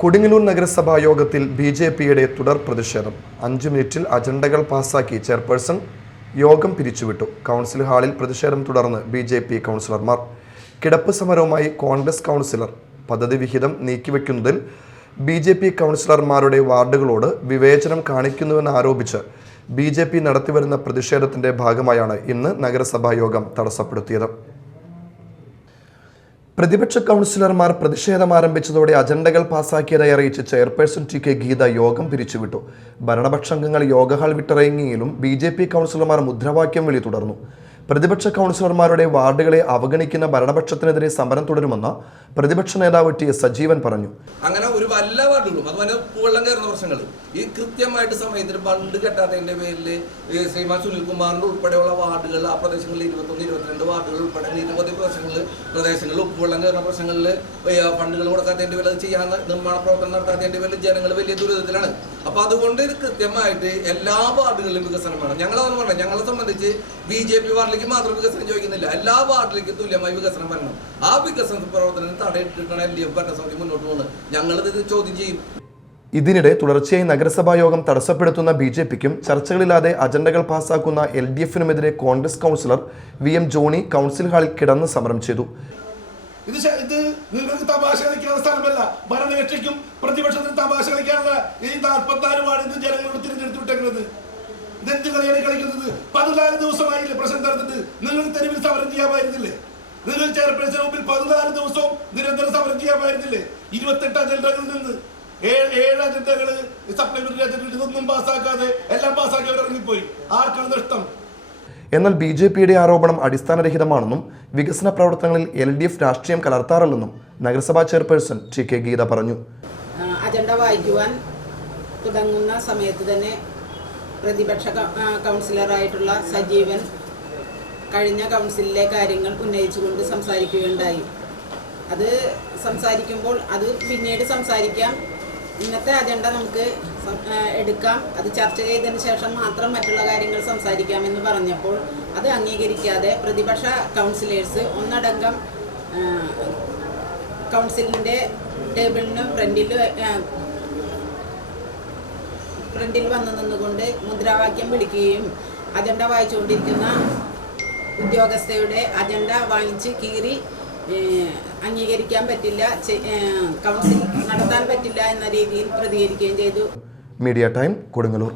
കൊടുങ്ങല്ലൂർ നഗരസഭാ യോഗത്തിൽ B J പിയുടെ തുടർ പ്രതിഷേധം. അഞ്ച് മിനിറ്റിൽ അജണ്ടകൾ പാസാക്കി ചെയർപേഴ്സൺ യോഗം പിരിച്ചുവിട്ടു. കൗൺസിൽ ഹാളിൽ പ്രതിഷേധം തുടർന്ന് ബി ജെ പി കൗൺസിലർമാർ. കിടപ്പ് സമരവുമായി കോൺഗ്രസ് കൗൺസിലർ. പദ്ധതി വിഹിതം നീക്കിവെക്കുന്നതിൽ ബി ജെ പി കൗൺസിലർമാരുടെ വാർഡുകളോട് വിവേചനം കാണിക്കുന്നുവെന്ന് ആരോപിച്ച് ബി ജെ പി നടത്തിവരുന്ന പ്രതിഷേധത്തിന്റെ ഭാഗമായാണ് ഇന്ന് നഗരസഭാ യോഗം തടസ്സപ്പെടുത്തിയത്. പ്രതിപക്ഷ കൗൺസിലർമാർ പ്രതിഷേധം ആരംഭിച്ചതോടെ അജണ്ടകൾ പാസാക്കിയതായി അറിയിച്ച് ചെയർപേഴ്സൺ ടി കെ ഗീത യോഗം പിരിച്ചുവിട്ടു. ഭരണപക്ഷാംഗങ്ങൾ യോഗ ഹാൾ വിട്ടിറങ്ങിയെങ്കിലും ബി ജെ പി കൗൺസിലർമാർ മുദ്രാവാക്യം വിളി തുടർന്നു. പ്രതിപക്ഷ കൗൺസിലർമാരുടെ വാർഡുകളെ അവഗണിക്കുന്ന ഭരണപക്ഷത്തിനെതിരെ സമരം തുടരുമെന്ന് പ്രതിപക്ഷ നേതാവ് ടി എസ് സജീവൻ പറഞ്ഞു. അങ്ങനെ ഒരു വല്ല വാർഡുകളും അതുപോലെ പൂവെള്ളം കയറുന്ന പ്രശ്നങ്ങൾ. ഈ കൃത്യമായിട്ട് സമയത്തിന് പണ്ട് കെട്ടാത്തതിന്റെ പേരിൽ ശ്രീമാൻ സുനിൽകുമാറിന്റെ ഉൾപ്പെടെയുള്ള വാർഡുകൾ ആ പ്രദേശങ്ങളിൽ ഇരുപത്തൊന്ന് ഇരുപത്തിരണ്ട് വാർഡുകൾ ഉൾപ്പെടെ നിരവധി പ്രദേശങ്ങളിൽ പ്രദേശങ്ങളിൽ ഉപ്പുവെള്ളം കയറുന്ന പ്രശ്നങ്ങളിൽ ഫണ്ടുകൾ കൊടുക്കാത്തതിന്റെ പേരിൽ അത് ചെയ്യാൻ നിർമ്മാണ പ്രവർത്തനം നടത്താത്തതിന്റെ പേരിൽ ജനങ്ങൾ വലിയ ദുരിതത്തിലാണ്. അപ്പൊ അതുകൊണ്ട് ഇത് കൃത്യമായിട്ട് എല്ലാ വാർഡുകളിലും വികസനം വേണം. ഞങ്ങൾ അതാണ് പറഞ്ഞത് ഞങ്ങളെ സംബന്ധിച്ച് ബി ജെ പി വാർഡിലേക്ക് മാത്രം വികസനം ചോദിക്കുന്നില്ല. എല്ലാ വാർഡിലേക്കും തുല്യമായി വികസനം വരണം. ആ വികസന പ്രവർത്തനത്തിന് തടയിട്ടിട്ടാണ് എൽ ഡി എഫ് ഭരണസമിതി മുന്നോട്ട് പോകുന്നത്. ഞങ്ങളിത് ചോദ്യം ചെയ്യും ഇതിനിടെ തുടർച്ചയായി നഗരസഭാ യോഗം തടസ്സപ്പെടുത്തുന്ന ബി ജെ പിക്കും ചർച്ചകളില്ലാതെ അജണ്ടകൾ പാസാക്കുന്ന L D എഫിനുമെതിരെ Congress councillor V M Johny council ഹാളിൽ കിടന്ന് സമരം ചെയ്തു. ഇത് ഇത് നിങ്ങൾക്ക് തമാശ കളിക്കാനുള്ള സ്ഥലമല്ല ഭരണകക്ഷിക്കും പ്രതിപക്ഷത്തിന് തമാശ കളിക്കാനുള്ള ഈ നാൽപ്പത്തിനാല് വാർഡിൽ ജനങ്ങളോട് തിരഞ്ഞെടുത്ത് വിട്ടേക്കുന്നത് ഇതെന്ത് കളിയാണ് കളിക്കുന്നത്? പതിനാല് ദിവസമായില്ലേ പ്രശ്നം നടന്നിട്ട്. നിങ്ങൾ തെരുവിൽ സമരം ചെയ്യാമായിരുന്നില്ലേ? നിങ്ങൾ ചെയർപേഴ്സൺ മുമ്പിൽ പതിനാല് ദിവസവും നിരന്തരം സമരം ചെയ്യാമായിരുന്നില്ലേ? ഇരുപത്തെട്ട് അജണ്ടകളിൽ നിന്ന്. ഏഴ് ഏഴ് അജണ്ടകൾ സപ്ലിമെന്ററി അജണ്ടകളിൽ ഇതൊന്നും പാസ്സാക്കാതെ എല്ലാം പാസ്സാക്കി അവർ ഇറങ്ങിപ്പോയി. ആർക്കാണ് നഷ്ടം? എന്നാൽ ബി ജെ പിയുടെ ആരോപണം അടിസ്ഥാനരഹിതമാണെന്നും വികസന പ്രവർത്തനങ്ങളിൽ എൽ ഡി എഫ് രാഷ്ട്രീയം കലർത്താറില്ലെന്നും നഗരസഭാ ചെയർപേഴ്സൺ ടി കെ ഗീത പറഞ്ഞു. അജണ്ട വായിക്കുവാൻ തുടങ്ങുന്ന സമയത്ത് തന്നെ പ്രതിപക്ഷ കൗൺസിലറായിട്ടുള്ള സജീവൻ കഴിഞ്ഞ കൗൺസിലിലെ കാര്യങ്ങൾ ഉന്നയിച്ചുകൊണ്ട് സംസാരിക്കുകയുണ്ടായി. അത് സംസാരിക്കുമ്പോൾ അത് പിന്നീട് സംസാരിക്കാം. ഇന്നത്തെ അജണ്ട നമുക്ക് എടുക്കാം. അത് ചർച്ച ചെയ്തതിന് ശേഷം മാത്രം മറ്റുള്ള കാര്യങ്ങൾ സംസാരിക്കാമെന്ന് പറഞ്ഞപ്പോൾ അത് അംഗീകരിക്കാതെ പ്രതിപക്ഷ കൗൺസിലേഴ്സ് ഒന്നടങ്കം കൗൺസിലിന്റെ ടേബിളിന് ഫ്രണ്ടിൽ ഫ്രണ്ടിൽ വന്നു നിന്നുകൊണ്ട് മുദ്രാവാക്യം വിളിക്കുകയും അജണ്ട വായിച്ചുകൊണ്ടിരിക്കുന്ന ഉദ്യോഗസ്ഥയുടെ അജണ്ട വാങ്ങിച്ച് കീറി അംഗീകരിക്കാൻ പറ്റില്ല കൗൺസിൽ നടത്താൻ പറ്റില്ല എന്ന രീതിയിൽ പ്രതികരിക്കുകയും ചെയ്തു. Media time Kodungallur.